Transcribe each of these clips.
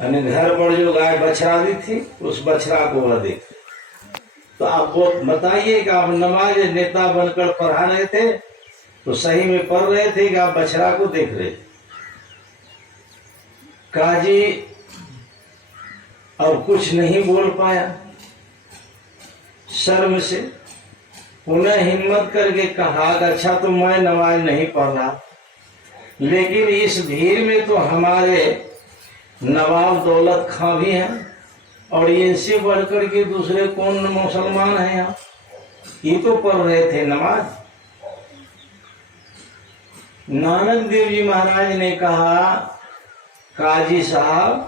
और घर पर जो गाय बछड़ा दी थी उस बछड़ा को वह देख। तो आप बताइए कि आप नमाज नेता बनकर पढ़ा रहे थे तो सही में पढ़ रहे थे कि आप बछड़ा को देख रहे थे। काजी और कुछ नहीं बोल पाया शर्म से। पुनः हिम्मत करके कहा अच्छा तो मैं नमाज नहीं पढ़ रहा, लेकिन इस भीड़ में तो हमारे नवाब दौलत खां भी हैं और इनसे बढ़कर के दूसरे कौन मुसलमान हैं यहाँ, ये तो पढ़ रहे थे नमाज। नानक देव जी महाराज ने कहा काजी साहब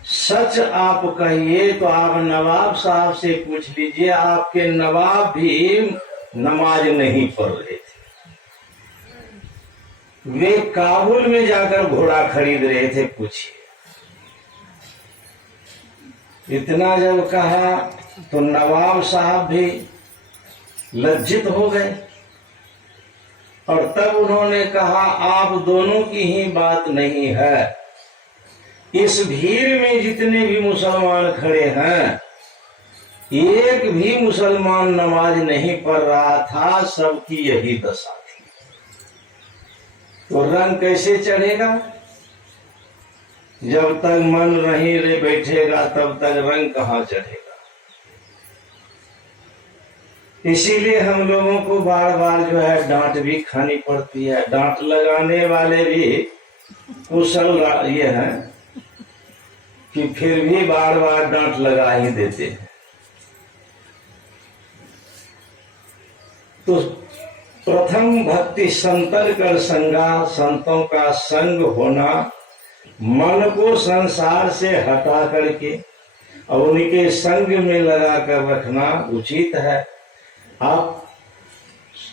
सच आप कहिए तो आप नवाब साहब से पूछ लीजिए, आपके नवाब भी नमाज नहीं पढ़ रहे थे। वे काबुल में जाकर घोड़ा खरीद रहे थे, पूछिए। इतना जब कहा तो नवाब साहब भी लज्जित हो गए और तब उन्होंने कहा आप दोनों की ही बात नहीं है, इस भीड़ में जितने भी मुसलमान खड़े हैं एक भी मुसलमान नमाज नहीं पढ़ रहा था, सबकी यही दशा थी। तो रंग कैसे चढ़ेगा? जब तक मन नहीं रे बैठेगा तब तक रंग कहाँ चढ़ेगा। इसीलिए हम लोगों को बार बार जो है डांट भी खानी पड़ती है। डांट लगाने वाले भी कुशल ये हैं कि फिर भी बार बार डांट लगा ही देते हैं। तो प्रथम भक्ति संतन कर संगा, संतों का संग होना, मन को संसार से हटा करके और उनके संग में लगा कर रखना उचित है। आप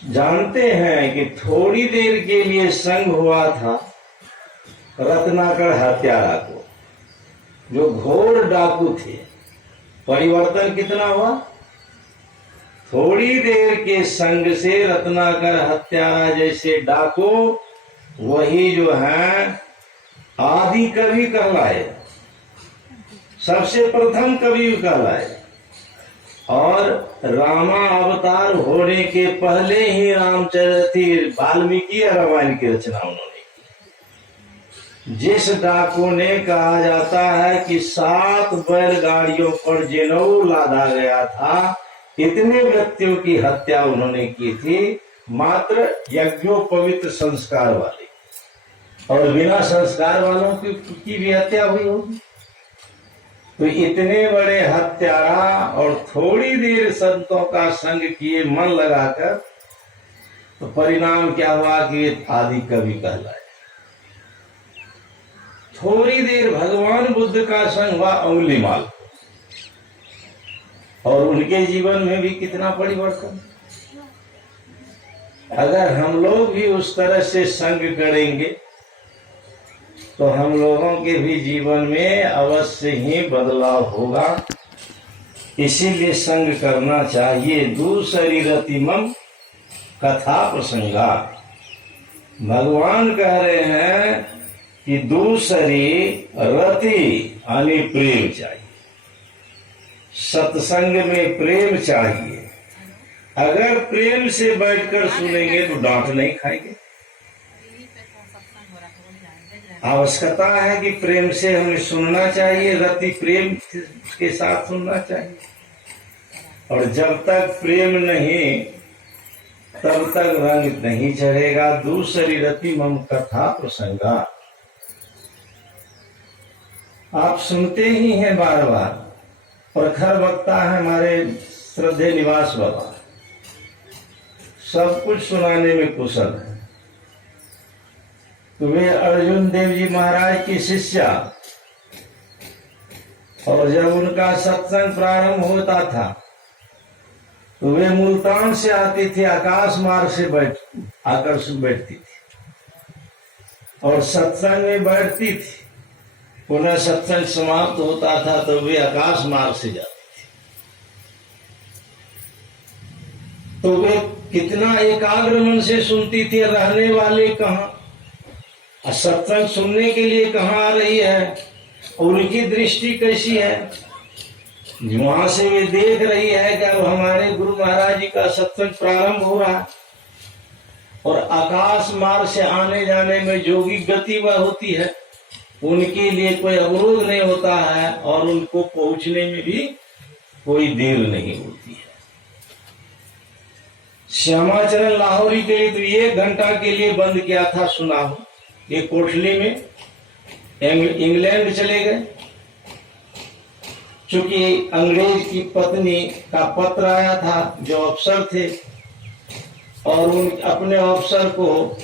जानते हैं कि थोड़ी देर के लिए संग हुआ था रत्नाकर हत्यारा को, जो घोर डाकू थे। परिवर्तन कितना हुआ? थोड़ी देर के संग से रत्नाकर हत्यारा जैसे डाकू वही जो है आदि कवि कहलाए, सबसे प्रथम कवि कहलाए। और रामा अवतार होने के पहले ही रामचरित वाल्मीकि रामायण की रचना उन्होंने की। जिस डाकू ने कहा जाता है कि 7 बैलगाड़ियों पर जनेऊ लादा गया था, इतने व्यक्तियों की हत्या उन्होंने की थी, मात्र यज्ञोपवित संस्कार वाले। और बिना संस्कार वालों की भी हत्या हुई होगी। तो इतने बड़े हत्यारा और थोड़ी देर संतों का संग किए मन लगाकर, तो परिणाम क्या हुआ कि आदि कवि कहलाए। थोड़ी देर भगवान बुद्ध का संग हुआ अंगुलीमाल, और उनके जीवन में भी कितना परिवर्तन। अगर हम लोग भी उस तरह से संग करेंगे तो हम लोगों के भी जीवन में अवश्य ही बदलाव होगा। इसीलिए संग करना चाहिए। दूसरी रतिमम कथा प्रसंगा, भगवान कह रहे हैं कि दूसरी रति यानी प्रेम चाहिए, सत्संग में प्रेम चाहिए। अगर प्रेम से बैठकर सुनेंगे तो डांट नहीं खाएंगे। आवश्यकता है कि प्रेम से हमें सुनना चाहिए, रति प्रेम के साथ सुनना चाहिए। और जब तक प्रेम नहीं तब तक रंग नहीं चढ़ेगा। दूसरी रति मम कथा प्रसंगा, आप सुनते ही हैं बार बार। प्रखर वक्ता है हमारे श्रद्धे निवास बाबा, सब कुछ सुनाने में कुशल है। तो वे अर्जुन देव जी महाराज की शिष्या, और जब उनका सत्संग प्रारंभ होता था तो वे मुल्तान से आती थी, आकाश मार्ग से आकर बैठती थी और सत्संग में बैठती थी। पुनः सत्संग समाप्त होता था तो वे आकाश मार्ग से जाती थी। तो वे कितना एकाग्र मन से सुनती थी। रहने वाले कहाँ, और सत्संग सुनने के लिए कहाँ आ रही है और उनकी दृष्टि कैसी है। वहां से वे देख रही है कि अब हमारे गुरु महाराज जी का सत्संग प्रारंभ हो रहा है और आकाश मार्ग से आने जाने में जो भी गति वह होती है, उनके लिए कोई अवरोध नहीं होता है और उनको पहुंचने में भी कोई देर नहीं होती है। श्यामाचरण लाहौरी के लिए तो 1 घंटा के लिए बंद किया था, सुना हो, ये कोठली में इंग्लैंड चले गए। चूंकि अंग्रेज की पत्नी का पत्र आया था, जो अफसर थे, और उन अपने अफसर को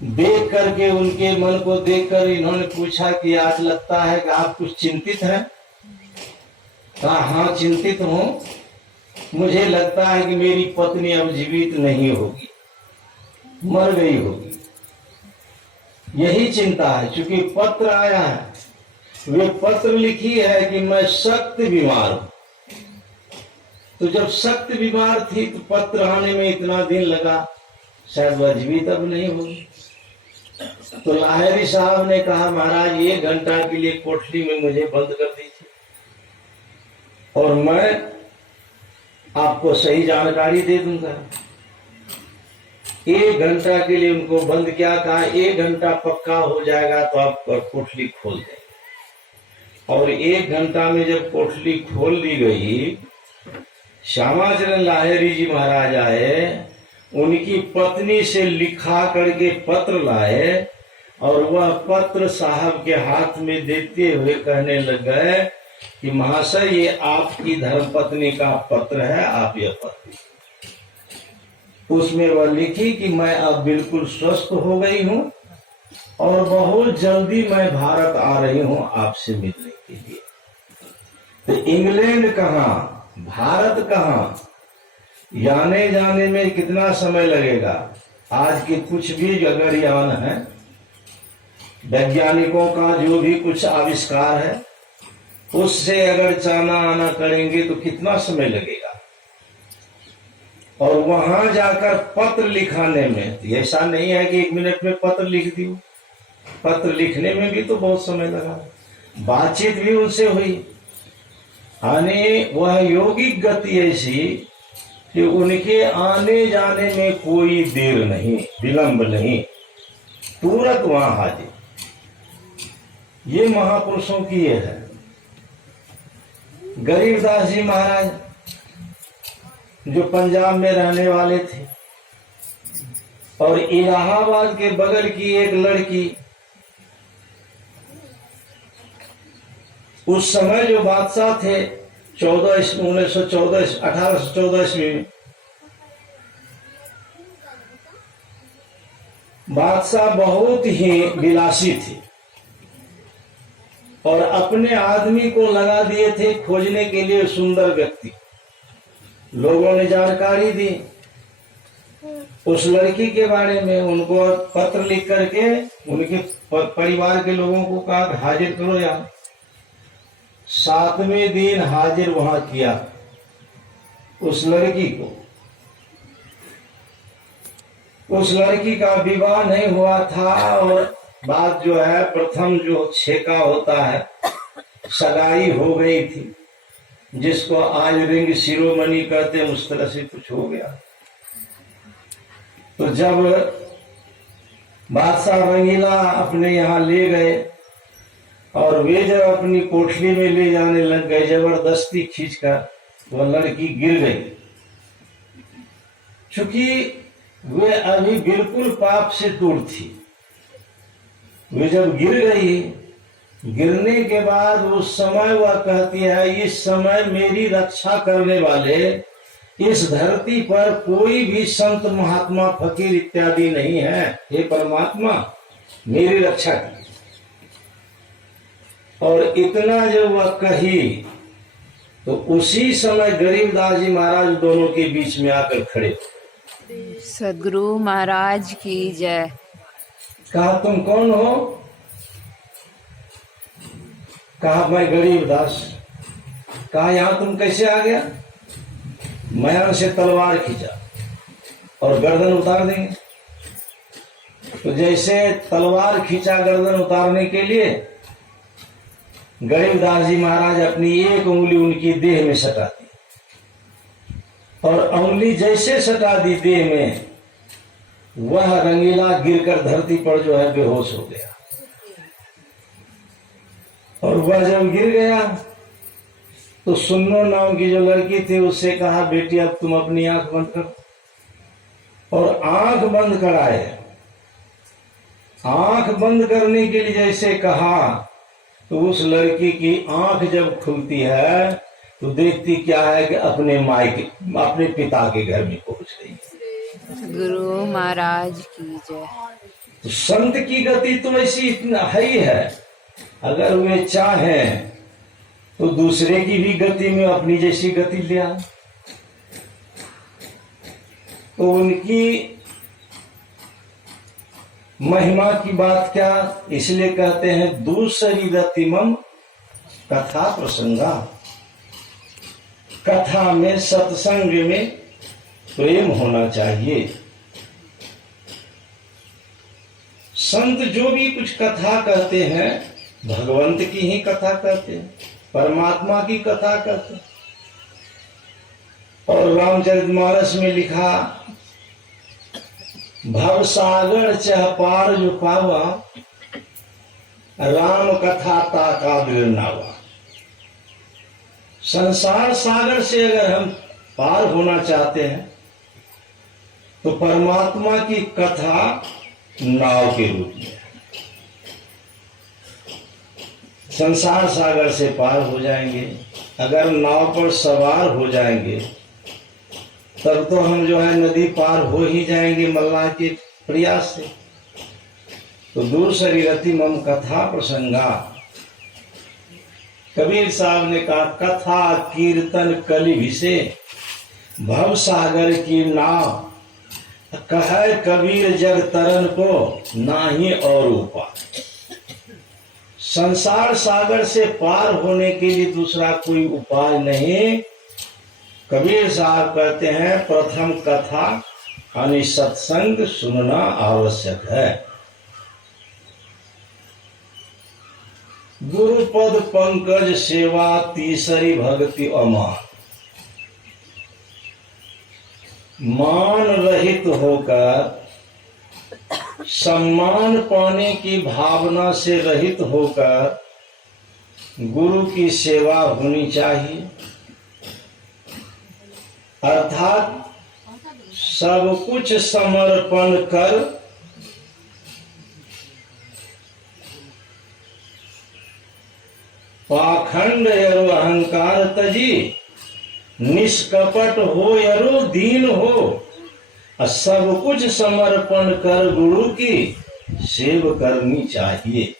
देख करके, उनके मन को देखकर इन्होंने पूछा कि आज लगता है कि आप कुछ चिंतित हैं। कहा हाँ चिंतित हूं, मुझे लगता है कि मेरी पत्नी अब जीवित नहीं होगी, मर गई होगी, यही चिंता है। क्योंकि पत्र आया है, वे पत्र लिखी है कि मैं सख्त बीमार हूं। तो जब सख्त बीमार थी तो पत्र आने में इतना दिन लगा, शायद वह जीवित अब नहीं होगी। तो लाहिरी साहब ने कहा महाराज 1 घंटा के लिए कोठरी में मुझे बंद कर दीजिए और मैं आपको सही जानकारी दे दूंगा। 1 घंटा के लिए उनको बंद किया, कहा 1 घंटा पक्का हो जाएगा तो आप कोठली खोल दें। और 1 घंटा में जब कोठली खोल दी गई, श्यामाचरण लाहिरी जी महाराज आए, उनकी पत्नी से लिखा करके पत्र लाए और वह पत्र साहब के हाथ में देते हुए कहने लग गए कि महाशय ये आपकी धर्मपत्नी का पत्र है, आप यह पत्र। उसमें वह लिखी कि मैं अब बिल्कुल स्वस्थ हो गई हूं और बहुत जल्दी मैं भारत आ रही हूं आपसे मिलने के लिए। तो इंग्लैंड कहाँ, भारत कहाँ, आने जाने में कितना समय लगेगा। आज के कुछ भी अगर यान है, वैज्ञानिकों का जो भी कुछ आविष्कार है, उससे अगर जाना आना करेंगे तो कितना समय लगेगा। और वहां जाकर पत्र लिखाने में ऐसा नहीं है कि 1 मिनट में पत्र लिख दी, पत्र लिखने में भी तो बहुत समय लगा, बातचीत भी उनसे हुई। यानी वह यौगिक गति ऐसी कि उनके आने जाने में कोई देर नहीं, विलंब नहीं, तुरंत वहां हाजिर। ये महापुरुषों की ये है। गरीबदास जी महाराज जो पंजाब में रहने वाले थे, और इलाहाबाद के बगल की एक लड़की, उस समय जो बादशाह थे 1814 ईस्वी में, बादशाह बहुत ही विलासी थे और अपने आदमी को लगा दिए थे खोजने के लिए सुंदर व्यक्ति। लोगों ने जानकारी दी उस लड़की के बारे में, उनको पत्र लिख करके उनके परिवार के लोगों को कहा हाजिर करो यहाँ। 7वें दिन हाजिर वहां किया उस लड़की को। उस लड़की का विवाह नहीं हुआ था और बात जो है प्रथम जो छेका होता है, सगाई हो गई थी, जिसको आज रिंग शिरोमणि कहते हैं, उस तरह से कुछ हो गया। तो जब बादशाह रंगीला अपने यहाँ ले गए और वे जब अपनी कोठरी में ले जाने लग गए, जबरदस्ती खींचकर वह लड़की गिर गई। चूंकि वे अभी बिल्कुल पाप से दूर थी, वे जब गिर गई, गिरने के बाद उस समय वह कहती है इस समय मेरी रक्षा करने वाले इस धरती पर कोई भी संत महात्मा फकीर इत्यादि नहीं है, हे परमात्मा मेरी रक्षा की। और इतना जब वह कही तो उसी समय गरीबदास जी महाराज दोनों के बीच में आकर खड़े। सदगुरु महाराज की जय। कहा तुम कौन हो? कहा मैं गरीबदास। कहा यहां तुम कैसे आ गया? मयान से तलवार खींचा और गर्दन उतार देंगे। तो जैसे तलवार खींचा गर्दन उतारने के लिए, गरीबदास जी महाराज अपनी एक उंगली उनकी देह में सटा दी, और उंगली जैसे सटा दी देह में, वह रंगीला गिरकर धरती पर जो है बेहोश हो गया। और वह जब गिर गया तो सुन्नो नाम की जो लड़की थी उससे कहा, बेटी अब तुम अपनी आंख बंद करो। और आंख बंद कराए। आंख बंद करने के लिए जैसे कहा तो उस लड़की की आंख जब खुलती है तो देखती क्या है कि अपने पिता के घर में पहुंच गई। गुरु महाराज की जय। तो संत की गति तो ऐसी इतना है ही है, अगर वे चाहें तो दूसरे की भी गति में अपनी जैसी गति ले आए। तो उनकी महिमा की बात क्या, इसलिए कहते हैं दूसरी रतिमम कथा प्रसंगा। कथा में, सत्संग में प्रेम होना चाहिए। संत जो भी कुछ कथा कहते हैं भगवंत की ही कथा कहते हैं, परमात्मा की कथा कहते हैं। और रामचरितमानस में लिखा, भव सागर चह पार जो पावा, राम कथा ताका नावा। संसार सागर से अगर हम पार होना चाहते हैं तो परमात्मा की कथा नाव के रूप में, संसार सागर से पार हो जाएंगे। अगर नाव पर सवार हो जाएंगे तब तो हम जो है नदी पार हो ही जाएंगे मल्लाह के प्रयास से। तो दूसरी रति मम कथा प्रसंगा। कबीर साहब ने कहा, कथा कीर्तन कलि विषे भव सागर की नाव, कहे कबीर जग तरन को नाही और उपाय। संसार सागर से पार होने के लिए दूसरा कोई उपाय नहीं। कबीर साहब कहते हैं, प्रथम कथा यानी सत्संग सुनना आवश्यक है। गुरुपद पंकज सेवा तीसरी भक्ति अमान। मान रहित होकर, सम्मान पाने की भावना से रहित होकर गुरु की सेवा होनी चाहिए। अर्थात सब कुछ समर्पण कर पाखंड यरो अहंकार तजी, निष्कपट हो यरो दीन हो, सब कुछ समर्पण कर गुरु की सेवा करनी चाहिए।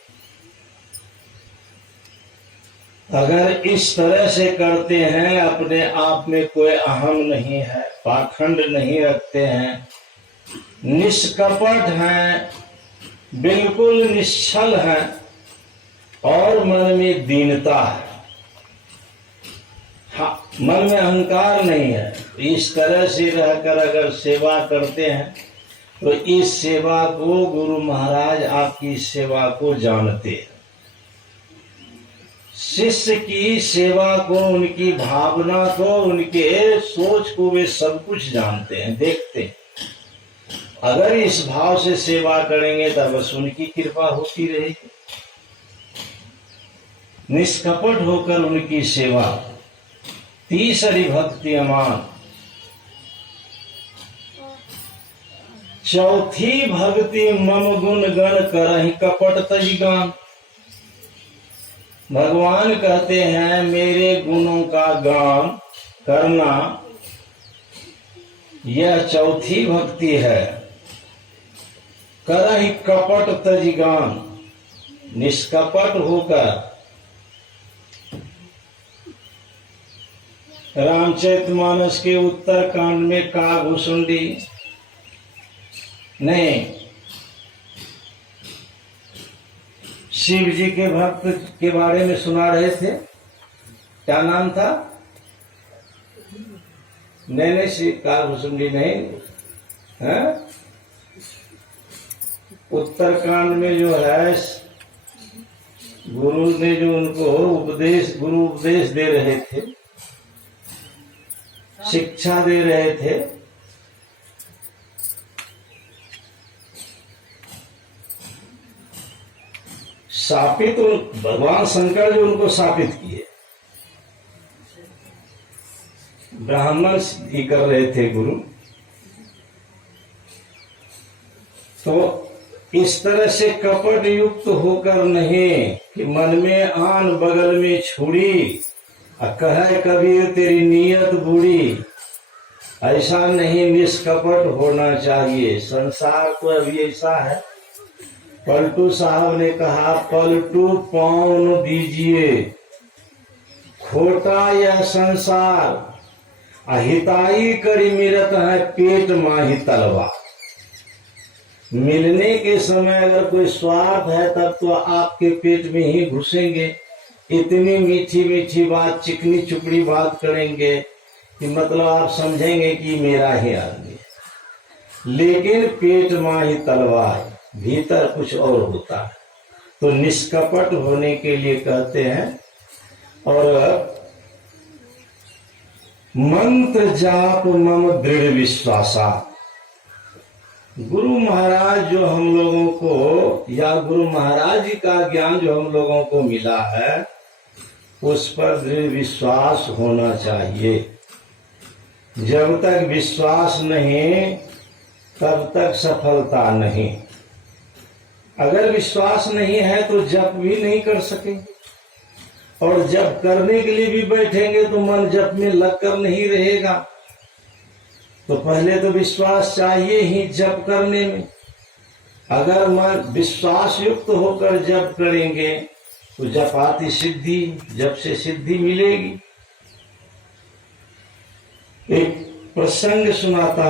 अगर इस तरह से करते हैं, अपने आप में कोई अहम नहीं है, पाखंड नहीं रखते हैं, निष्कपट हैं, बिल्कुल निश्चल हैं और मन में दीनता है, हाँ, मन में अहंकार नहीं है, इस तरह से रहकर अगर सेवा करते हैं तो इस सेवा को गुरु महाराज आपकी सेवा को जानते हैं। शिष्य की सेवा को, उनकी भावना को, उनके सोच को वे सब कुछ जानते हैं, देखते हैं। अगर इस भाव से सेवा करेंगे तब बस उनकी कृपा होती रहेगी। निष्कपट होकर उनकी सेवा। तीसरी भक्ति अमान। चौथी भक्ति मम गुण गण करहि कपट तज गान। भगवान कहते हैं मेरे गुणों का गान करना, यह चौथी भक्ति है। करहि कपट तज गान, निष्कपट होकर। रामचरितमानस के उत्तर कांड में काघुसुंडी नहीं, शिव जी के भक्त के बारे में सुना रहे थे। क्या नाम था? नहीं, शिव काघुसुंडी नहीं है। उत्तरकांड में जो है गुरु ने जो उनको गुरु उपदेश दे रहे थे, शिक्षा दे रहे थे, शापित भगवान शंकर जो उनको शापित किए, ब्राह्मण ही कर रहे थे गुरु। तो इस तरह से कपट युक्त होकर नहीं कि मन में आन बगल में छुड़ी कहे कबीर तेरी नीयत बुरी, ऐसा नहीं, निष्कपट होना चाहिए। संसार तो अभी ऐसा है, पलटू साहब ने कहा पलटू पाउन दीजिए, खोटा यह संसार, अहिताई करी मिरत है पेट माही तलवा। मिलने के समय अगर कोई स्वार्थ है तब तो आपके पेट में ही घुसेंगे, इतनी मीठी मीठी बात, चिकनी चुपड़ी बात करेंगे कि मतलब आप समझेंगे कि मेरा ही आदमी है, लेकिन पेट माही तलवार, भीतर कुछ और होता है। तो निष्कपट होने के लिए कहते हैं। और मंत्र जाप मम दृढ़ विश्वासा, गुरु महाराज जो हम लोगों को, या गुरु महाराज जी का ज्ञान जो हम लोगों को मिला है, उस पर दृढ़ विश्वास होना चाहिए। जब तक विश्वास नहीं तब तक सफलता नहीं। अगर विश्वास नहीं है तो जप भी नहीं कर सकेंगे, और जप करने के लिए भी बैठेंगे तो मन जप में लगकर नहीं रहेगा। तो पहले तो विश्वास चाहिए ही जप करने में। अगर मन विश्वास युक्त होकर जप करेंगे तो जपाति सिद्धि, जप से सिद्धि मिलेगी। एक प्रसंग सुनाता